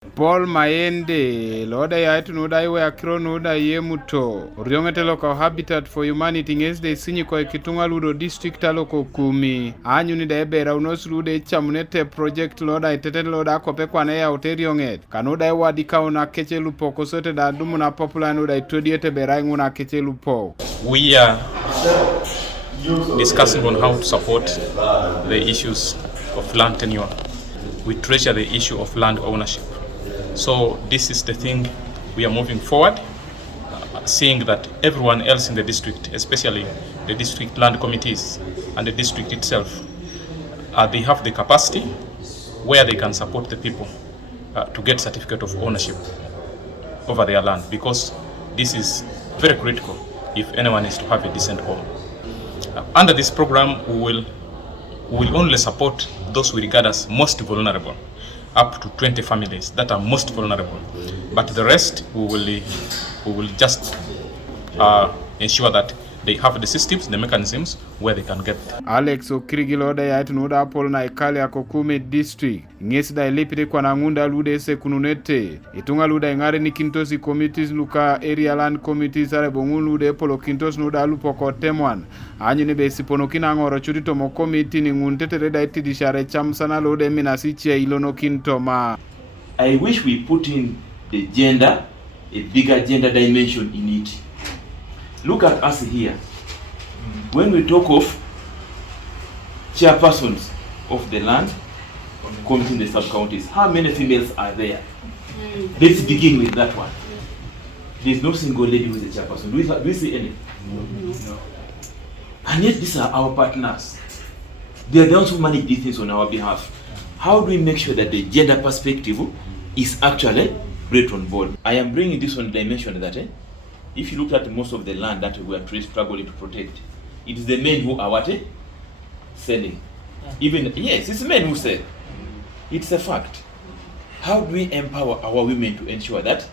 Paul Mayende loda ya nuda iwe akiro nuda ye muto riongete loka Habitat for Humanity ngesde sinyi kwa kitunga ludo district aloko Kumi anyu ni daebera unos lude chamunete project loda itete loda kope kwa na ya uterionget kanuda iwa dika una keche Alupok sote da dumu na popular nuda itodiete berangu na keche Alupok. We are discussing on how to support the issues of land tenure. We treasure the issue of land ownership. So this is the thing we are moving forward, seeing that everyone else in the district, especially the district land committees and the district itself, they have the capacity where they can support the people to get certificate of ownership over their land, because this is very critical if anyone is to have a decent home. Under this program, we will only support those we regard as most vulnerable, up to 20 families that are most vulnerable, but the rest we will just ensure that they have the systems, the mechanisms where they can get. Alex Okirigiloda ya nuda Paul na ikali ya Kumi district ngesida ilipite kwa nangunda lude se kununete itunga luda ingare ni kintosi committees luka area land committees are bongun lude polo kintos nuda Alupok temwan anyu ni besi ponokina Angor churito Okomitin ni nguntete reda itidishare chamsana lude minasichia ilono kintoma. I wish we put in the gender, a bigger gender dimension in it. Look at us here. When we talk of chairpersons of the land committing the sub-counties, how many females are there? Let's begin with that one. There's no single lady who is a chairperson. Do we see any? No. And yet these are our partners. They are the ones who manage these things on our behalf. How do we make sure that the gender perspective is actually brought on board? I am bringing this one dimension that if you look at most of the land that we are struggling to protect, it is the men who are what? Selling. Even, yes, it's men who sell. It's a fact. How do we empower our women to ensure that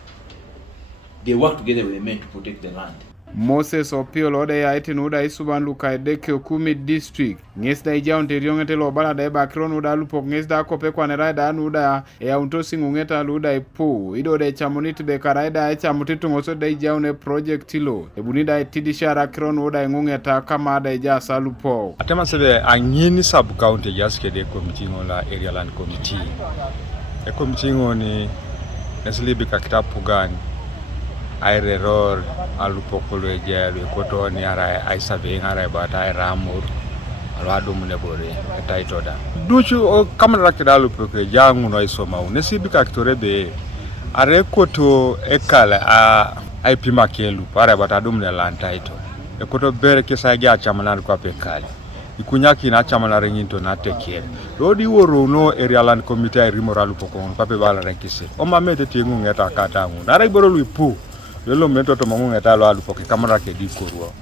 they work together with the men to protect the land? Moses Opio lode ya nuda isuban luka edeke Kumi district ngesda ijao nteriongete lo bala da eba akiro nuda Alupok ngesda kope kwa neraida nuda ya untosi ngungeta luda ipu ido de chamuniti be karaida chamutitu ngoso da ijao ne project ilo ebunida itidishara akiro nuda ngungeta kama da ija Alupok. Atema sebe anyini sub county jaske de committee ngola area land committee. E committee ngoni neslibi kakitapu gani aireror Alupok lo jelu kotoni ara aisabe ara bata ramur alwado munebore etaitoda duchu kamera kida Alupok jangu no isoma unesibi kaktorebe are koto ekala a ipima kelu para bata dumne land title ekoto bere kesa ja chamanan kwa pekali ikunyaki na chamana nyinto na tekere rodi woro no area land committee rimora Alupok on pape bala rekise o mamete tingu ngeta katangu na iboro luipu lelo mento to mangu ngeta lo Alupok kamera ke dikorwa.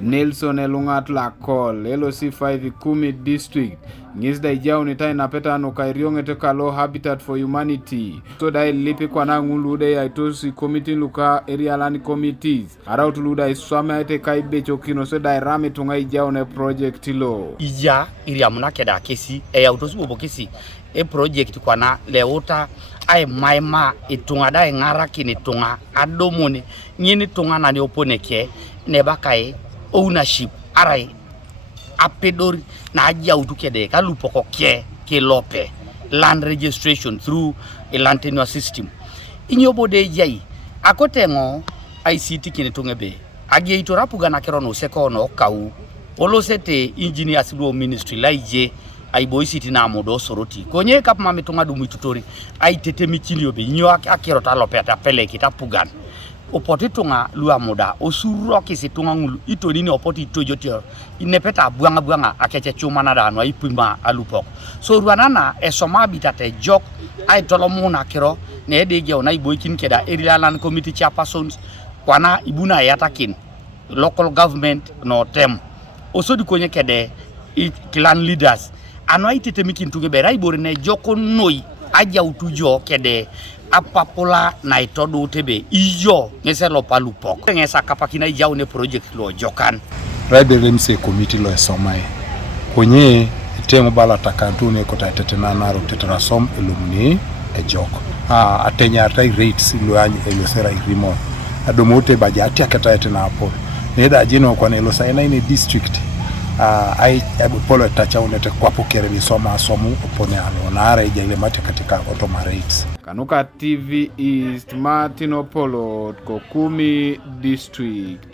Nelson elungat la call LC5 Kumi district ngisda ijao ni tai na peta no kairiongete kalo Habitat for Humanity so dai lipi kwa na ngulude ya itosi committee luka area land committees arautu luda iswame ite kaibecho kino so dai rame tunga ijao ne project lo ija iri amuna keda kesi ya utosi bobo kesi e project kwa na leuta ai maima itunga dai ngara kini tunga adomone nyini tunga na ni oponeke nebakai ownership arai apedori na aja utukede ka Alupok ke lope land registration through a land tenure system inyobode jai akotengo ICT kini tungebe agi itorapuga na kerono sekono kau olosete engineers lo ministry laije ai boysiti na modo soroti konye kap mametunga dumu tutori ai tete michilio be nyo akirota lopeta pele kitapugan opotitunga lua moda osuro kisitunga ngulu itoni ni opoti tojotio inepeta buanga akeche chuma na danwa ipima Alupok so ruanana esoma bitate jok ai tolomuna kiro ne edeje ona iboikin keda area land committee chairpersons kwana ibuna yatakin local government no tem osodi konye kede clan leaders anwa itete mikin tugebera ibore ne joko noi aja utujo kede apapola na itodo tebe ijo ngese lo Alupok ngesa kapakina ijao ne project lo jokan Rider MC committee lo esomai konye temo bala takantu ne kota tetena naro tetena som ilumni e joko atenya atai rates ilo sera irimo adomote bajati akataete na hapo neda jino kwa nelo saina ini district ai polo tacha unete kwa pokere bisoma somu opone alonare jaile mate katika automa rates. Kanuka TV East Martin Opolo Kumi district.